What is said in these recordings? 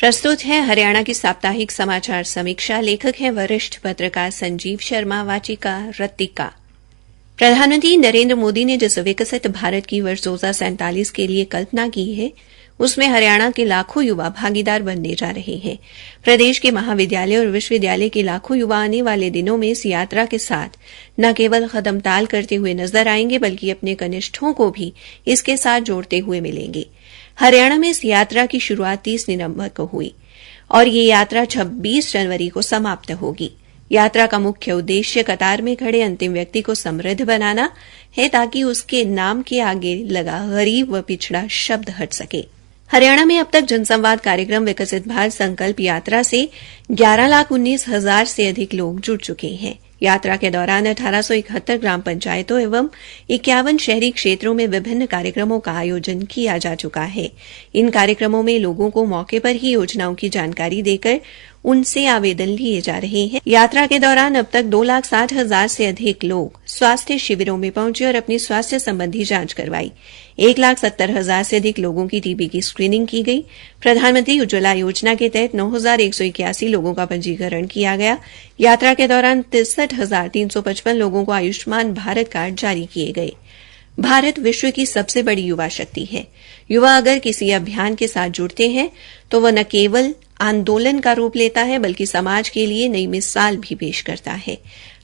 प्रस्तुत है हरियाणा की साप्ताहिक समाचार समीक्षा। लेखक हैं वरिष्ठ पत्रकार संजीव शर्मा। वाचिका रत्तिका। प्रधानमंत्री नरेंद्र मोदी ने जिस विकसित भारत की वर्ष 2047 के लिए कल्पना की है, उसमें हरियाणा के लाखों युवा भागीदार बनने जा रहे हैं। प्रदेश के महाविद्यालय और विश्वविद्यालय के लाखों युवा आने वाले दिनों में इस यात्रा के साथ न केवल कदमताल करते हुए नजर आएंगे, बल्कि अपने कनिष्ठों को भी इसके साथ जोड़ते हुए मिलेंगे। हरियाणा में इस यात्रा की शुरुआत 30 नवंबर को हुई और ये यात्रा 26 जनवरी को समाप्त होगी। यात्रा का मुख्य उद्देश्य कतार में खड़े अंतिम व्यक्ति को समृद्ध बनाना है, ताकि उसके नाम के आगे लगा गरीब व पिछड़ा शब्द हट सके। हरियाणा में अब तक जनसंवाद कार्यक्रम विकसित भारत संकल्प यात्रा से 11,19,000 से अधिक लोग जुड़ चुके हैं। यात्रा के दौरान 1871 ग्राम पंचायतों एवं 51 शहरी क्षेत्रों में विभिन्न कार्यक्रमों का आयोजन किया जा चुका है। इन कार्यक्रमों में लोगों को मौके पर ही योजनाओं की जानकारी देकर उनसे आवेदन लिए जा रहे हैं। यात्रा के दौरान अब तक 2,60,000 से अधिक लोग स्वास्थ्य शिविरों में पहुंचे और अपनी स्वास्थ्य संबंधी जांच करवाई। 1,70,000 से अधिक लोगों की टीबी की स्क्रीनिंग की गई। प्रधानमंत्री उज्ज्वला योजना के तहत 9,181 लोगों का पंजीकरण किया गया। यात्रा के दौरान 63,355 लोगों को आयुष्मान भारत कार्ड जारी किए गए। भारत विश्व की सबसे बड़ी युवा शक्ति है। युवा अगर किसी अभियान के साथ जुड़ते हैं तो वह न केवल आंदोलन का रूप लेता है, बल्कि समाज के लिए नई मिसाल भी पेश करता है।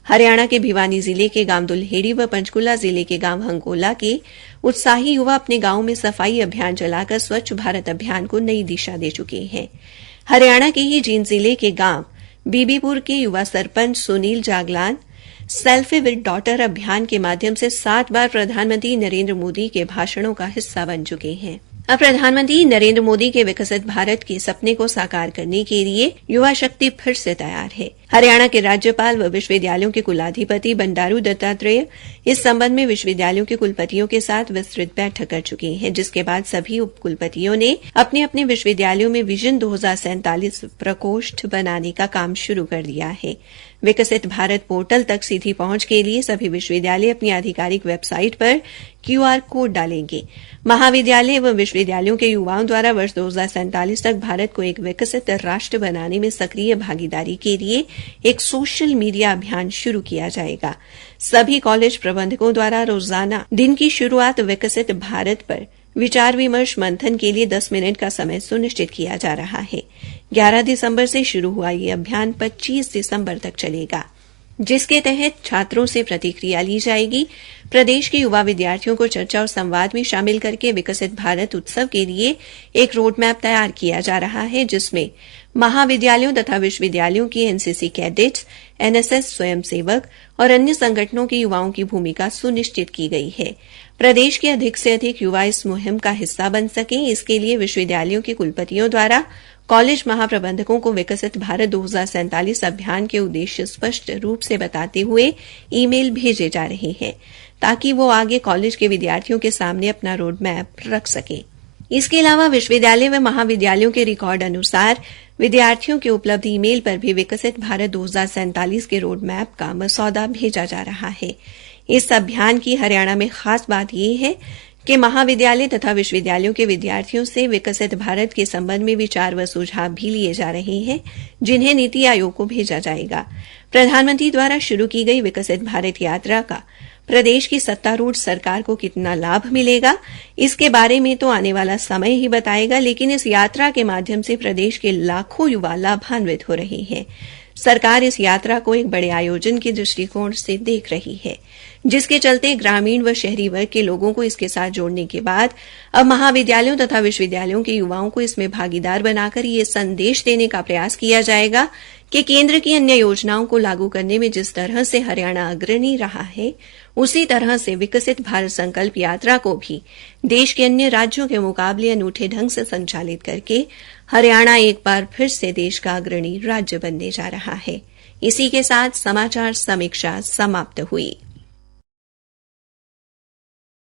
हरियाणा के भिवानी जिले के गांव दुल्हेड़ी व पंचकुला जिले के गांव हंगोला के उत्साही युवा अपने गांव में सफाई अभियान चलाकर स्वच्छ भारत अभियान को नई दिशा दे चुके हैं। हरियाणा के ही जींद जिले के गांव बीबीपुर के युवा sarpanch Sunil Jaglan selfie with daughter अभियान के माध्यम से 7 बार प्रधानमंत्री नरेंद्र मोदी के भाषणों का हिस्सा बन चुके हैं। अब प्रधानमंत्री नरेंद्र मोदी के विकसित भारत के सपने को साकार करने के लिए युवा शक्ति फिर से तैयार है। हरियाणा के राज्यपाल व विश्वविद्यालयों के कुलाधिपति बंडारू दत्तात्रेय इस संबंध में विश्वविद्यालयों के कुलपतियों के साथ विस्तृत बैठक कर चुके हैं, जिसके बाद सभी उपकुलपतियों ने अपने अपने विश्वविद्यालयों में विजन 2047 प्रकोष्ठ बनाने का काम शुरू कर दिया है। विकसित भारत पोर्टल तक सीधी पहुंच के लिए सभी विश्वविद्यालय अपनी आधिकारिक वेबसाइट पर QR कोड डालेंगे। महाविद्यालय एवं विश्वविद्यालयों के युवाओं द्वारा वर्ष 2047 तक भारत को एक विकसित राष्ट्र बनाने में सक्रिय भागीदारी के लिए एक सोशल मीडिया अभियान शुरू किया जाएगा। सभी कॉलेज प्रबंधकों द्वारा रोजाना दिन की शुरुआत विकसित भारत पर विचार विमर्श मंथन के लिए 10 मिनट का समय सुनिश्चित किया जा रहा है। 11 दिसंबर से शुरू हुआ यह अभियान 25 दिसंबर तक चलेगा, जिसके तहत छात्रों से प्रतिक्रिया ली जाएगी। प्रदेश के युवा विद्यार्थियों को चर्चा और संवाद में शामिल करके विकसित भारत उत्सव के लिए एक रोड मैप तैयार किया जा रहा है, जिसमें महाविद्यालयों तथा विश्वविद्यालयों की NCC कैडेट्स, NSS स्वयंसेवक और अन्य संगठनों के युवाओं की भूमिका सुनिश्चित की गई है। प्रदेश के अधिक से अधिक युवा इस मुहिम का हिस्सा बन सकें, इसके लिए विश्वविद्यालयों के कुलपतियों द्वारा कॉलेज महाप्रबंधकों को विकसित भारत 2047 अभियान के उद्देश्य स्पष्ट रूप से बताते हुए ईमेल भेजे जा रहे हैं, ताकि वो आगे कॉलेज के विद्यार्थियों के सामने अपना रोड मैप रख सकें। इसके अलावा विश्वविद्यालय व महाविद्यालयों के रिकॉर्ड अनुसार विद्यार्थियों के उपलब्ध ईमेल पर भी विकसित भारत 2047 के रोड मैप का मसौदा भेजा जा रहा है। इस अभियान की हरियाणा में खास बात यह है कि महाविद्यालय तथा विश्वविद्यालयों के विद्यार्थियों से विकसित भारत के संबंध में विचार व सुझाव भी लिए जा रहे हैं, जिन्हें नीति आयोग को भेजा जाएगा। प्रधानमंत्री द्वारा शुरू की गई विकसित भारत यात्रा का प्रदेश की सत्तारूढ़ सरकार को कितना लाभ मिलेगा, इसके बारे में तो आने वाला समय ही बताएगा, लेकिन इस यात्रा के माध्यम से प्रदेश के लाखों युवा लाभान्वित हो रहे हैं। सरकार इस यात्रा को एक बड़े आयोजन के दृष्टिकोण से देख रही है, जिसके चलते ग्रामीण व शहरी वर्ग के लोगों को इसके साथ जोड़ने के बाद अब महाविद्यालयों तथा विश्वविद्यालयों के युवाओं को इसमें भागीदार बनाकर ये संदेश देने का प्रयास किया जाएगा कि केंद्र की अन्य योजनाओं को लागू करने में जिस तरह से हरियाणा अग्रणी रहा है, उसी तरह से विकसित भारत संकल्प यात्रा को भी देश के अन्य राज्यों के मुकाबले अनूठे ढंग से संचालित करके हरियाणा एक बार फिर से देश का अग्रणी राज्य बनने जा रहा है। इसी के साथ समाचार समीक्षा समाप्त हुई।